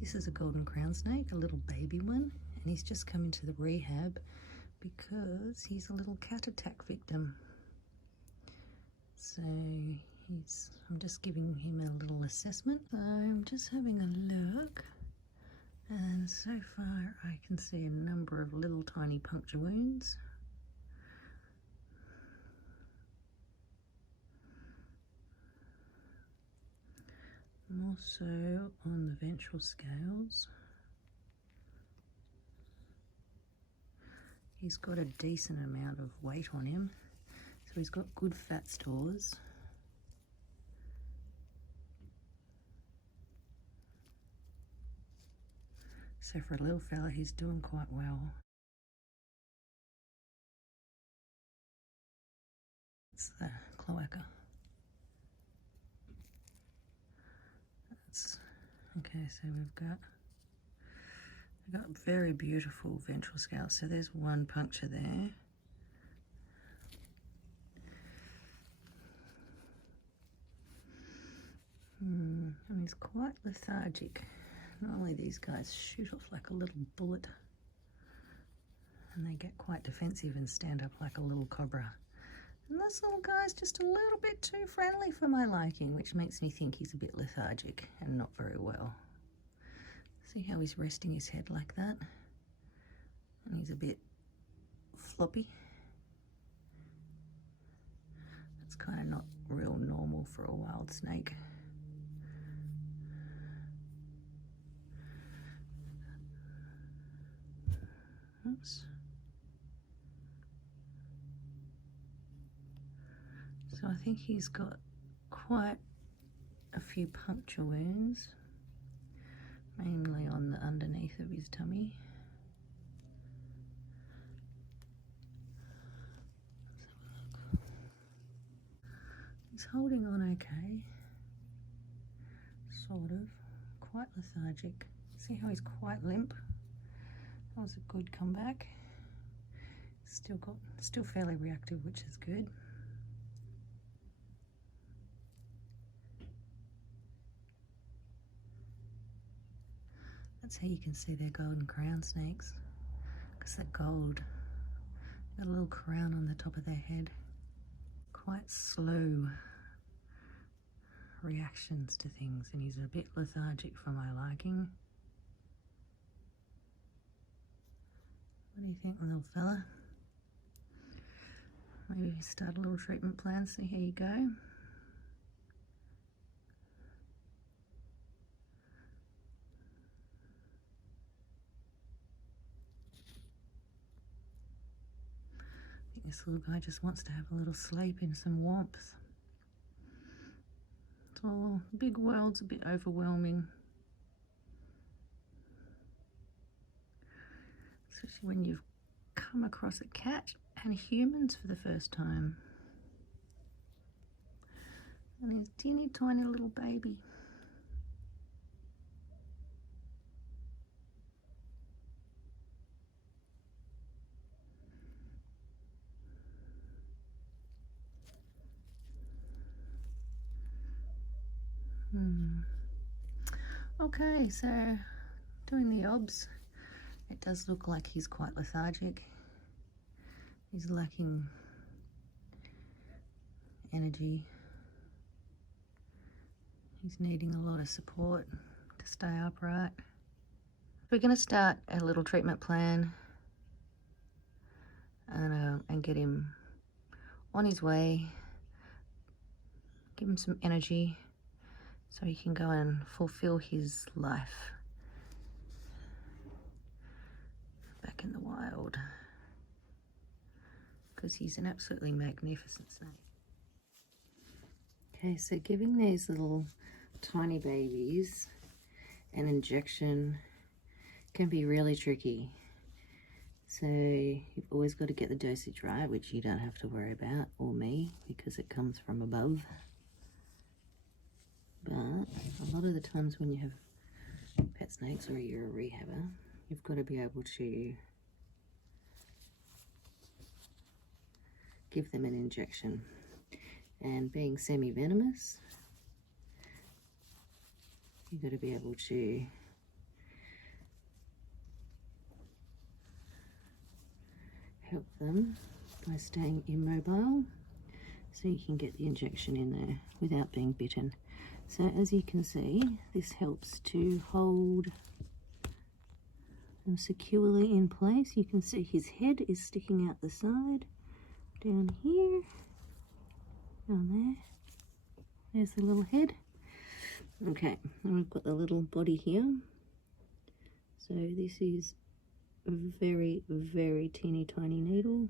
This is a golden crown snake, a little baby one, and he's just come into the rehab because he's a little cat attack victim. So I'm just giving him a little assessment. So I'm just having a look, and so far I can see a number of little tiny puncture wounds. And also on the ventral scales. He's got a decent amount of weight on him, so he's got good fat stores. So for a little fella, he's doing quite well. It's the cloaca. Okay, so we've got very beautiful ventral scales. So there's one puncture there. And he's quite lethargic. Normally these guys shoot off like a little bullet, and they get quite defensive and stand up like a little cobra. And this little guy's just a little bit too friendly for my liking, which makes me think he's a bit lethargic and not very well. See how he's resting his head like that? And he's a bit floppy. That's kind of not real normal for a wild snake. Oops. So I think he's got quite a few puncture wounds, mainly on the underneath of his tummy. He's holding on okay, sort of, quite lethargic. See how he's quite limp? That was a good comeback. Still fairly reactive, which is good. That's how you can see they're golden crown snakes, because they're gold. Got a little crown on the top of their head. Quite slow reactions to things, and he's a bit lethargic for my liking. What do you think, little fella? Maybe start a little treatment plan, see how you go. This little guy just wants to have a little sleep in some warmth. So the big world's a bit overwhelming. Especially when you've come across a cat and humans for the first time. And his teeny tiny little baby. Okay, so doing the obs, it does look like he's quite lethargic. He's lacking energy. He's needing a lot of support to stay upright. We're going to start a little treatment plan and get him on his way, give him some energy so he can go and fulfill his life back in the wild, because he's an absolutely magnificent snake. Okay, so giving these little tiny babies an injection can be really tricky. So you've always got to get the dosage right, which you don't have to worry about, or me, because it comes from above. But a lot of the times when you have pet snakes or you're a rehabber, you've got to be able to give them an injection. And being semi-venomous, you've got to be able to help them by staying immobile, so you can get the injection in there without being bitten. So as you can see, this helps to hold them securely in place. You can see his head is sticking out the side, down here, down there. There's the little head. Okay, and we've got the little body here. So this is a very, very teeny tiny needle.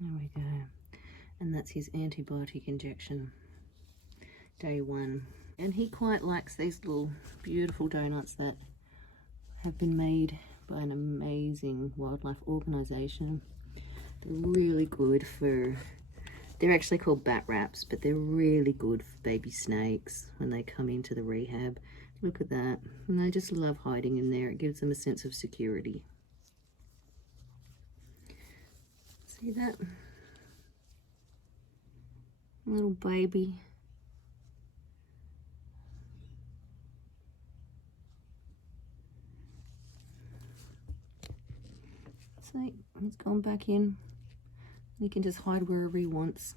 There we go. And that's his antibiotic injection, day 1. And he quite likes these little beautiful donuts that have been made by an amazing wildlife organisation. They're really good for, they're actually called bat wraps, but they're really good for baby snakes when they come into the rehab. Look at that. And they just love hiding in there. It gives them a sense of security. See that? Little baby. See, he's gone back in. He can just hide wherever he wants.